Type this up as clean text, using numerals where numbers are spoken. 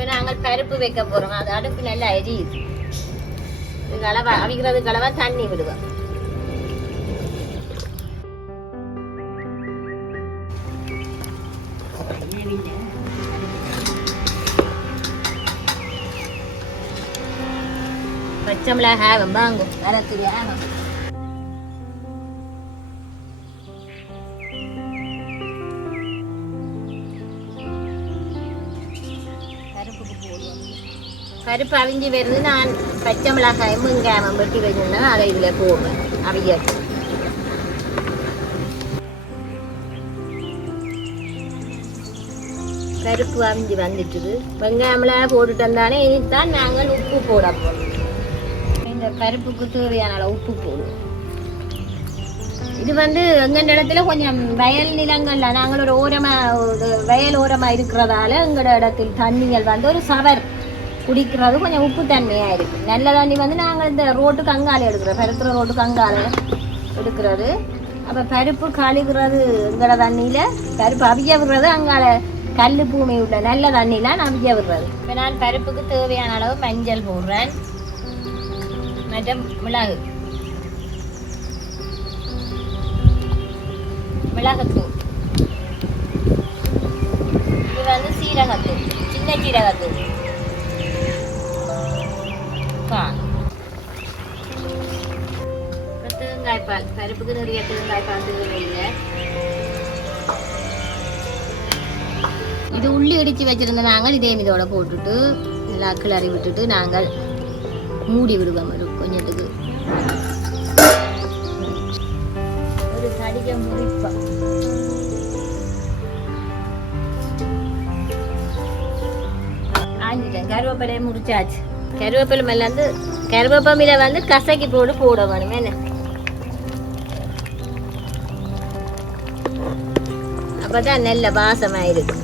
இப்போ நாங்கள் பருப்பு வைக்க போகிறோம். அது அடுப்பு நல்லா எரியுது. இது அளவா அவிக்கிறதுக்கு அளவா தண்ணி விடுவோம். பச்சை மிளகாய் வெங்காயம் வரத்துறியா பருப்பு அவிஞ்சி வருது. நான் பச்சை மிளகாயும் வெங்காயம் வெட்டி வச்சிருந்தேன். அதை இதில் போடுவேன் அவியட்டு. பருப்பு அவிஞ்சி வந்துட்டுது. வெங்காயம்லாம் போட்டுட்டு வந்தானே இனித்தான் நாங்கள் உப்பு போட போகிறோம். இந்த பருப்புக்கு தேவையான உப்பு போடுவோம். இது எங்கள் இடத்துல கொஞ்சம் வயல் நிலங்கள்ல நாங்கள் ஒரு வயல் ஓரமாக இருக்கிறதால எங்களோட இடத்தில் தண்ணிகள் ஒரு சவர் குடிக்கிறது கொஞ்சம் உப்பு தன்மையாக இருக்குது. நல்ல தண்ணி நாங்கள் இந்த ரோட்டுக்கு அங்கால எடுக்கிறோம். பருப்புற ரோட்டுக்கு அங்கால எடுக்கிறது. அப்போ பருப்பு கழுகுறது எங்களோட தண்ணியில், பருப்பு அவிய விடுறது அங்கால கல் பூமி உள்ள நல்ல தண்ணியில் அவிய விடுறது. இப்போ நான் பருப்புக்கு தேவையான அளவு மஞ்சள் போடுறேன். மற்றும் மிளகுத்தூள். இது சீரகத்தூள், சின்ன சீரகத்தூள். தேங்காய்பால், பருப்புக்கு நிறைய தேங்காய்பால் தேவையில்லை. இது உள்ளி இடித்து வச்சிருந்த நாங்கள் இதே இதோட போட்டுட்டு நல்லா கிளறி விட்டுட்டு நாங்கள் மூடி விடுவோம். ஒரு கொஞ்சத்துக்கு ஒரு கடிக முறிப்போம். ஆஞ்சிட்டேன். கருவேப்பிலையை முடிச்சாச்சு. கருவேப்பிலை மேல கருவேப்பிலை கசக்கி போட வேணும். என்ன அப்பதான் நல்ல வாசமா இருக்கு.